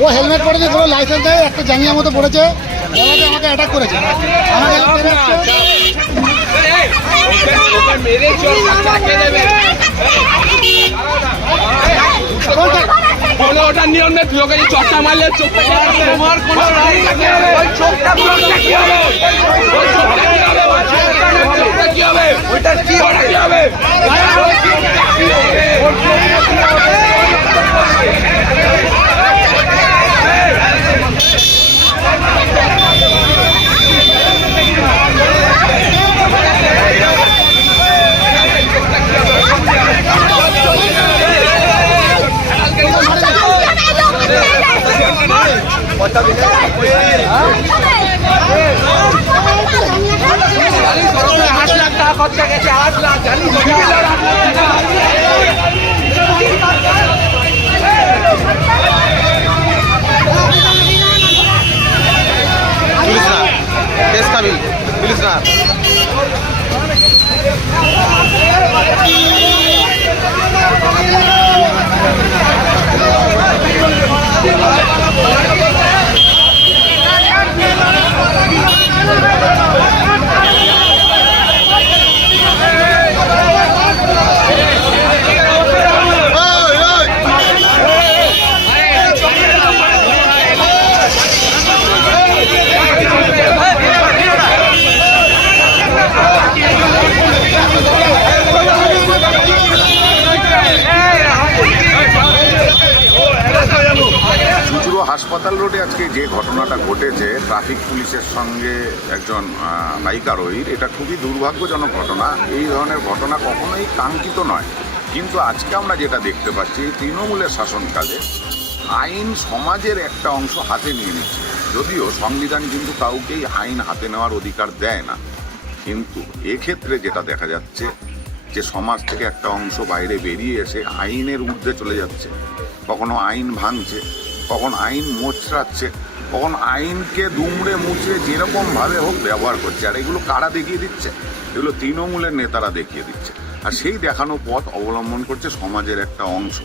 ও helmet পরেছে কোনো licence নেই একটা জাঙ্গিয়া মতো পড়েছে গলাতে আমাকে অ্যাটাক করেছে। আমাকে নিয়ম মারলে চোখটা তোমার কোনো পুলিশ হাসপাতাল রোডে আজকে যে ঘটনাটা ঘটেছে, ট্রাফিক পুলিশের সঙ্গে একজন বাইক আরোহীর এটা খুবই দুর্ভাগ্যজনক ঘটনা। এই ধরনের ঘটনা কখনোই কাঙ্ক্ষিত নয়। কিন্তু আজকে আমরা যেটা দেখতে পাচ্ছি, তৃণমূলের শাসনকালে আইন সমাজের একটা অংশ হাতে নিয়ে নিচ্ছে। যদিও সংবিধান কিন্তু কাউকেই আইন হাতে নেওয়ার অধিকার দেয় না। কিন্তু এক্ষেত্রে যেটা দেখা যাচ্ছে, যে সমাজ থেকে একটা অংশ বাইরে বেরিয়ে এসে আইনের ঊর্ধ্বে চলে যাচ্ছে। কখনো আইন ভাঙছে কখন আইন মোচড়াচ্ছে কখন আইনকে দুমড়ে মুচড়ে যেরকম ভাবে হোক ব্যবহার করছে। আর এগুলো কারা দেখিয়ে দিচ্ছে? এগুলো তৃণমূলের নেতারা দেখিয়ে দিচ্ছে। আর সেই দেখানো পথ অবলম্বন করছে সমাজের একটা অংশ।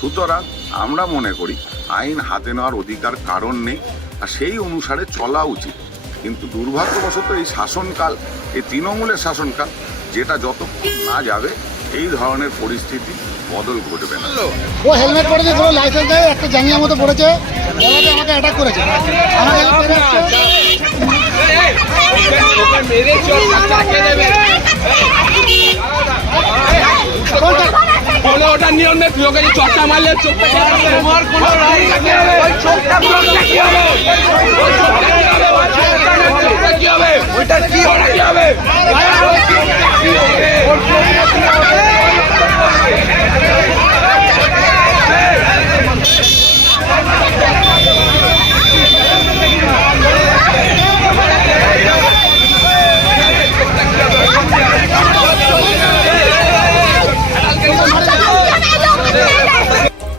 সুতরাং আমরা মনে করি, আইন হাতে নেওয়ার অধিকার কারণ নেই, আর সেই অনুসারে চলা উচিত। কিন্তু দুর্ভাগ্যবশত এই শাসনকাল, এই তৃণমূলের শাসনকাল, যেটা যতক্ষণ না যাবে এই ধরনের পরিস্থিতি বদল ঘটবে না। ও হেলমেট পরেছে কোনো লাইসেন্স নেই একটা জাঙ্গিয়া মতো পড়েছে গলাতে আমাকে অ্যাটাক করেছে। আমাকে মেরে ওকে মেরে চোখটা চাকিয়ে দেবে কোনো ওটা নিয়ম নেই তুই ওকে চটটা মারলে চোখটা? তোমার কোনো ওই চোখটা চোখটা কি হবে ওই চোখটা কি হবে ওই চোখটা কি হবে ওইটা কি ওটা কি হবে ওই চোখটা কি হবে ওই চোখটা কি হবে